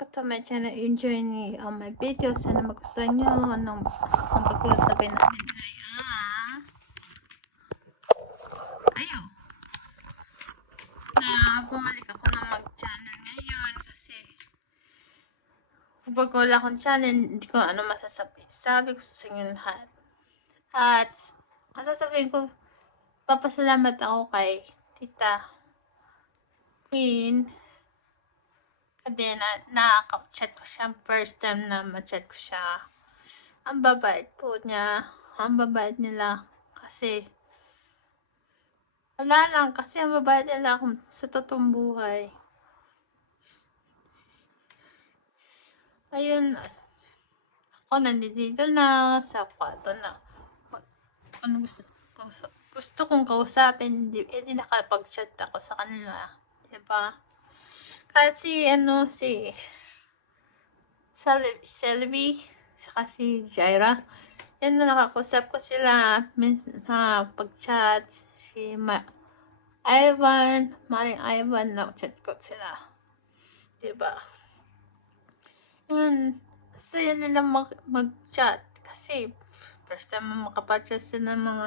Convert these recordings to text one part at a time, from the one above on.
welcome to my channel. Enjoy ni my video. Sana magustuhan nyo. Ang pag-uusapin natin ay ayaw na bumalik ako na mag-channel ngayon kasi kapag wala akong channel, hindi ko ano masasabi. Sabi ko sa inyo lahat. At masasabihin ko, papasalamat ako kay Tita Queen. Kasi nakaka-chat ko siya. First time na ma-chat ko siya. Ang babait po niya. Ang babait nila. Kasi, wala lang. Kasi ang babait nila kung sa totoong buhay. Ayun. Ako nandito na. Sa kwarto na. Ano gusto kong kausapin. Hindi nakapag-chat ako sa kanila. Diba? Kasi si Selby, saka si Jaira, yan na nakakusap ko sila, pag-chat, si Ivan, Maring Ivan, na-chat ko sila. Diba? Yun, saya nila mag-chat, kasi first time makapag-chat sila ng mga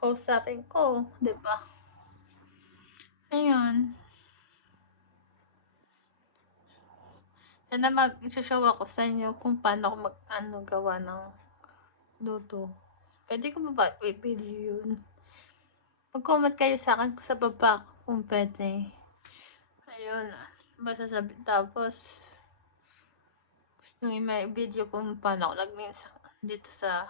kausapin ko, diba? Ayun. Sana mag-show ako sa inyo kung paano ako gawa ng luto. Pwede ko ba i-video yun? Mag-comment kayo sa akin sa baba kung pwede. Ayun. Basta sabi. Tapos, gusto nyo may video kung paano ako nag-minsa dito sa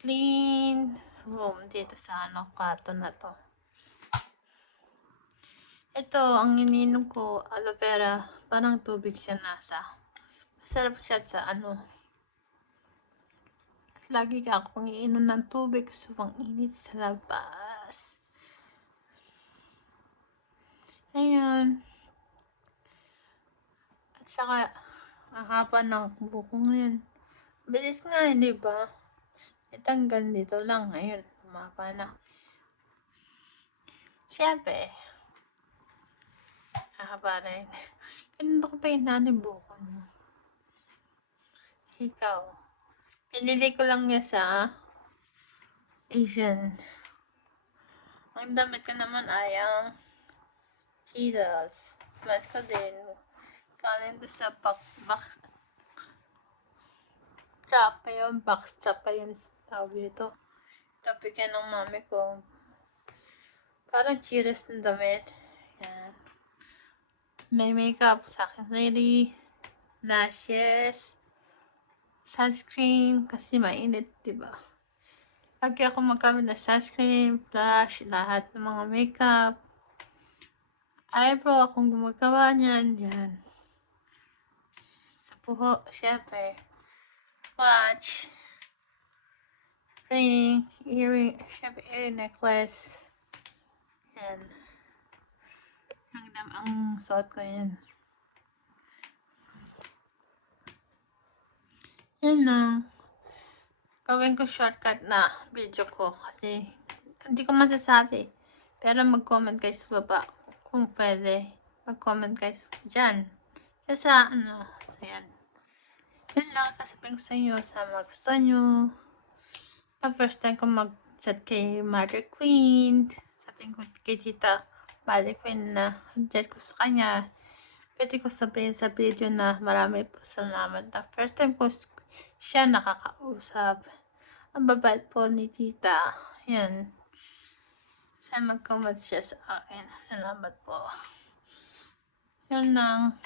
clean room. Dito sa kwarto na to. Ito, ang ininom ko, aloe vera, parang tubig siya nasa. Masarap siya sa At lagi ka akong iinom ng tubig, sobrang init sa labas. Ayun. At saka, ang haba ng buko ngayon. Bilis nga, hindi ba? Itanggal dito lang ngayon. Humaba na. Siyempre, hahaba rin. Ganito ko pa yung buko mo. Ikaw. Pinili ko lang niya sa Asian. Ang damit ko naman ay ang Cheetos. Mas ko din. Kaling doon sa box trap pa yun. Box trap pa yun. Tawag dito. Ito bigyan ng mami ko. Parang Cheetos na damit. Yan. May makeup sa akin sarili. Lashes. Sunscreen. Kasi mainit, diba? Lagi ako magkamit ng sunscreen, blush, lahat ng mga makeup. Eyebrow akong gumagawa niyan. Yan. Sa buho, syempre. Watch. Ring. Earring. Syempre, necklace. Yan. Ang suot ko yan. Yan lang. Gawin ko shortcut na video ko kasi hindi ko masasabi. Pero mag-comment kayo sa baba kung pwede. Mag-comment kayo dyan. Kasi so yan. Yan lang, sasabihin ko sa inyo sa magustuhan nyo. The first time ko mag-chat kay Mother Queen. Sabihin ko kay Tita Mother Queen na chat ko sa kanya. Pwede ko sabihin sa video na marami po salamat. The first time ko siya nakakausap. Ang babait po ni Tita. Yan. Sana mag-comment siya sa akin. Salamat po. Yun lang.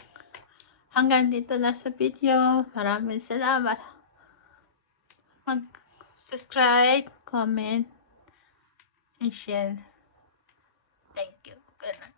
Hanggang dito na sa video. Maraming salamat. Mag-subscribe, comment, and share. Thank you. Good night.